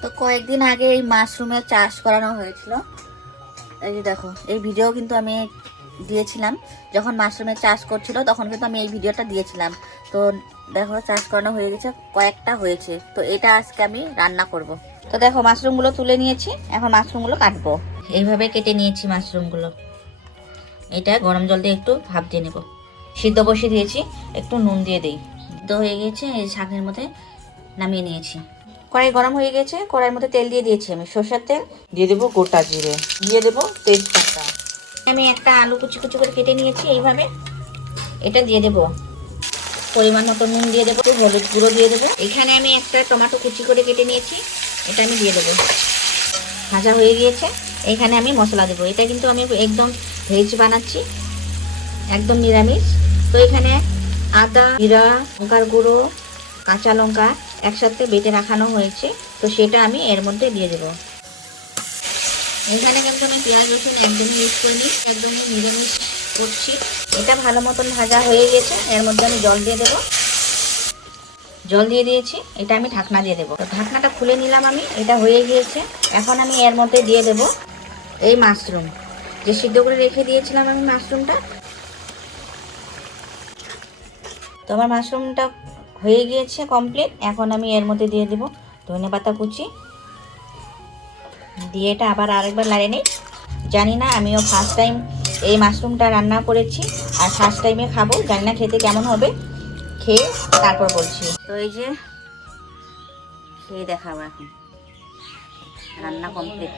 তো কয়েকদিন আগে এই মাশরুমের চাষ করানো হয়েছিল। এই যে দেখো, এই ভিডিও কিন্তু আমি দিয়েছিলাম যখন মাশরুমের চাষ করছিল, তখন কিন্তু আমি এই ভিডিওটা দিয়েছিলাম। তো দেখো, চাষ করানো হয়ে গেছে, কয়েকটা হয়েছে। তো এটা আজকে আমি রান্না করব। তো দেখো, মাশরুমগুলো তুলে নিয়েছি, এখন মাশরুমগুলো কাটবো। এইভাবে কেটে নিয়েছি মাশরুমগুলো। এটা গরম জল দিয়ে একটু ভাপ দিয়ে নেব। সিদ্ধ বসিয়ে দিয়েছি, একটু নুন দিয়ে দিই। সিদ্ধ হয়ে গেছে, এই শাকের মধ্যে নামিয়ে নিয়েছি। কড়াই গরম হয়ে গেছে, কড়াইয়ের মধ্যে তেল দিয়ে দিয়েছি আমি, সরষের তেল। দিয়ে দেবো গোটা জিরে, দিয়ে দেবো তেজপাতা। আমি একটা আলু কুচি কুচি করে কেটে নিয়েছি এইভাবে, এটা দিয়ে দেবো। পরিমাণ মতো নুন দিয়ে দেবো, হলুদ গুঁড়ো দিয়ে দেবো। এখানে আমি একটা টমেটো কুচি করে কেটে নিয়েছি, এটা আমি দিয়ে দেবো। ভাজা হয়ে গিয়েছে, এখানে আমি মশলা দেবো। এটা কিন্তু আমি একদম ভেজ বানাচ্ছি, একদম নিরামিষ। তো এখানে আদা, জিরা, লঙ্কার গুঁড়ো, কাঁচা লঙ্কা একসাথে বেটে রাখানো হয়েছে, তো সেটা আমি এর মধ্যে দিয়ে দেবো। এখানে কিন্তু আমি পেঁয়াজ রসুন একদমই ইউজ করিনি, একদমই নিরামিষ করছি। এটা ভালো মতন ভাজা হয়ে গেছে, এর মধ্যে আমি জল দিয়ে দেবো। জল দিয়ে দিয়েছি, এটা আমি ঢাকনা দিয়ে দেবো। তো ঢাকনাটা খুলে নিলাম আমি, এটা হয়ে গিয়েছে। এখন আমি এর মধ্যে দিয়ে দেবো এই মাশরুম, যে সিদ্ধ করে রেখে দিয়েছিলাম আমি মাশরুমটা। তো আমার মাশরুমটা হয়ে গিয়েছে কমপ্লিট। এখন আমি এর মধ্যে দিয়ে দেবো ধনেপাতা কুচি, দিয়ে এটা আবার আরেকবার নাড়িয়ে নিই। জানি না, আমিও ফার্স্ট টাইম এই মাশরুমটা রান্না করেছি, আর ফার্স্ট টাইমে খাবো, জানি না খেতে কেমন হবে, খেয়ে তারপর বলছি। তো এই যে খেয়ে দেখাবো এখন, রান্না কমপ্লিট।